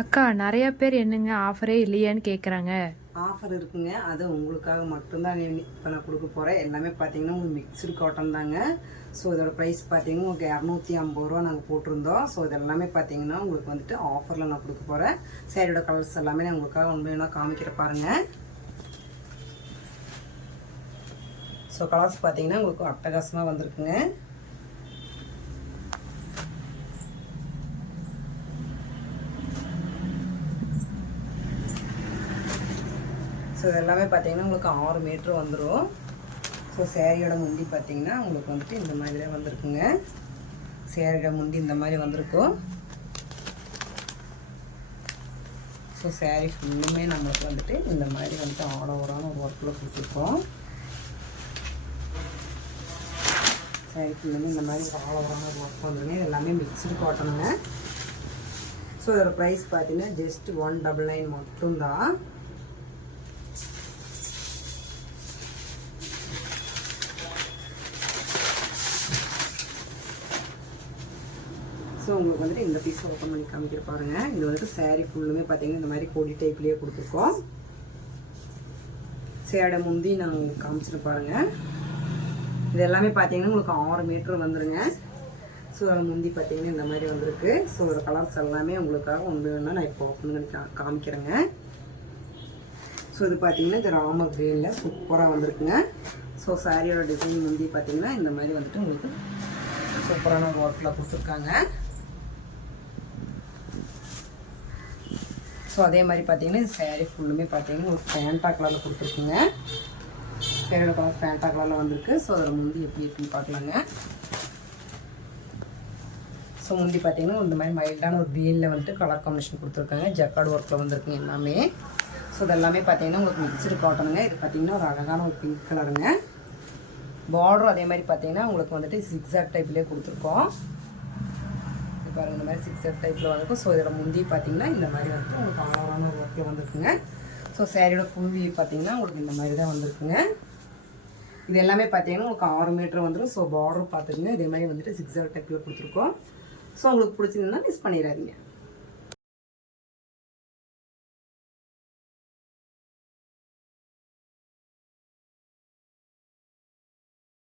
அக்கா நிறைய பேர் என்னங்க ஆஃபரே இல்லையான்னு கேட்குறாங்க. ஆஃபர் இருக்குங்க. அது உங்களுக்காக மட்டும்தான் இப்போ நான் கொடுக்க போகிறேன். எல்லாமே பார்த்தீங்கன்னா உங்களுக்கு மிக்ஸ்டு காட்டன் தாங்க. ஸோ இதோட ப்ரைஸ் பார்த்தீங்கன்னா உங்களுக்கு 250 நாங்கள் போட்டிருந்தோம். ஸோ இது எல்லாமே பார்த்தீங்கன்னா உங்களுக்கு வந்துட்டு ஆஃபரில் நான் கொடுக்க போகிறேன். சேரீயோட கலர்ஸ் எல்லாமே நான் உங்களுக்காக ஒன்று காமிக்கிற பாருங்கள். ஸோ கலர்ஸ் பார்த்தீங்கன்னா உங்களுக்கு அட்டகாசமாக வந்திருக்குங்க. ஸோ இது எல்லாமே பார்த்தீங்கன்னா உங்களுக்கு 6 மீட்ரு வந்துடும். ஸோ சேரீயோட முந்தி பார்த்தீங்கன்னா உங்களுக்கு வந்துட்டு இந்த மாதிரி தான் வந்திருக்குங்க. சேரீயோட முந்தி இந்த மாதிரி வந்திருக்கும். ஸோ சேரீ ஃபுல்லுமே நம்மளுக்கு வந்துட்டு இந்த மாதிரி வந்துட்டு ஆல் ஓவரான ஒரு ஒர்க்கில் கொடுத்துருக்கோம். சேரீ ஃபுல்லுமே இந்த மாதிரி ஆல் ஓவரான ஒரு ஒர்க் வந்துருங்க. இது எல்லாமே மிக்ஸ்டு காட்டனுங்க. ஸோ இதோட ப்ரைஸ் பார்த்தீங்கன்னா ஜஸ்ட் 199 மட்டும்தான். ஸோ உங்களுக்கு வந்துட்டு இந்த பீஸ் ஓப்பன் பண்ணி காமிக்கிற பாருங்கள். இது வந்துட்டு சேரீ ஃபுல்லுமே பார்த்தீங்கன்னா இந்த மாதிரி கொடி டைப்லேயே கொடுத்துருக்கோம். சேரீயோட முந்தி நான் உங்களுக்கு காமிச்சிட்டு பாருங்கள். இது எல்லாமே பார்த்தீங்கன்னா உங்களுக்கு 6 மீட்டர் வந்துருங்க. ஸோ அதில் முந்தி பார்த்தீங்கன்னா இந்த மாதிரி வந்திருக்கு. ஸோ அதோட கலர்ஸ் எல்லாமே உங்களுக்காக ஒன்று வேணுன்னா நான் இப்போ ஓப்பன் பண்ணி காமிக்கிறேங்க. ஸோ இது பார்த்தீங்கன்னா இது ராம கிரீனில் சூப்பராக வந்திருக்குங்க. ஸோ சாரியோட டிசைன் முந்தி பார்த்தீங்கன்னா இந்த மாதிரி வந்துட்டு உங்களுக்கு சூப்பரான ஒர்க்கில் கொடுத்துருக்காங்க. ஸோ அதே மாதிரி பார்த்தீங்கன்னா இந்த சேரீ ஃபுல்லுமே பார்த்தீங்கன்னா ஒரு ஃபேண்டா கலரில் கொடுத்துருக்குங்க. சேரீயோட கலர் ஃபேண்டா கலரில் வந்திருக்கு. ஸோ அதில் முந்தி எப்படி இருக்குன்னு பார்க்கலாங்க. ஸோ முந்தி பார்த்தீங்கன்னா இந்த மாதிரி மைல்டான ஒரு க்ரீனில் வந்துட்டு கலர் காம்பினேஷன் கொடுத்துருக்காங்க. ஜக்கார்டு ஒர்க்கில் வந்திருக்குங்க எல்லாமே. ஸோ இதெல்லாமே பார்த்தீங்கன்னா உங்களுக்கு மிக்ஸ்டு காட்டனுங்க. இது பார்த்தீங்கன்னா ஒரு அழகான ஒரு பிங்க் கலருங்க. பார்டரும் அதே மாதிரி பார்த்தீங்கன்னா உங்களுக்கு வந்துட்டு ஜிக்ஸாக் டைப்லேயே கொடுத்துருக்கோம். இது பாருங்கள் இந்த மாதிரி ஜிக்ஸாக் டைப்பில் வந்திருக்கும். ஸோ இதோட முந்தி பார்த்தீங்கன்னா இந்த மாதிரி வந்துட்டு உங்களுக்கு அழகான ஒரு ஒர்க்கில் வந்திருக்குங்க. ஸோ சேரீயோட ஃபுல் வியூ பார்த்தீங்கன்னா உங்களுக்கு இந்த மாதிரி தான் வந்திருக்குங்க. இது எல்லாமே பார்த்தீங்கன்னா உங்களுக்கு 6 மீட்டர் வந்துடும். ஸோ பார்டர் பார்த்துக்குங்க இதே மாதிரி வந்துட்டு ஜிக்ஸாக் டைப்பில் கொடுத்துருக்கோம். ஸோ உங்களுக்கு பிடிச்சிருந்தா மிஸ் பண்ணிடாதீங்க.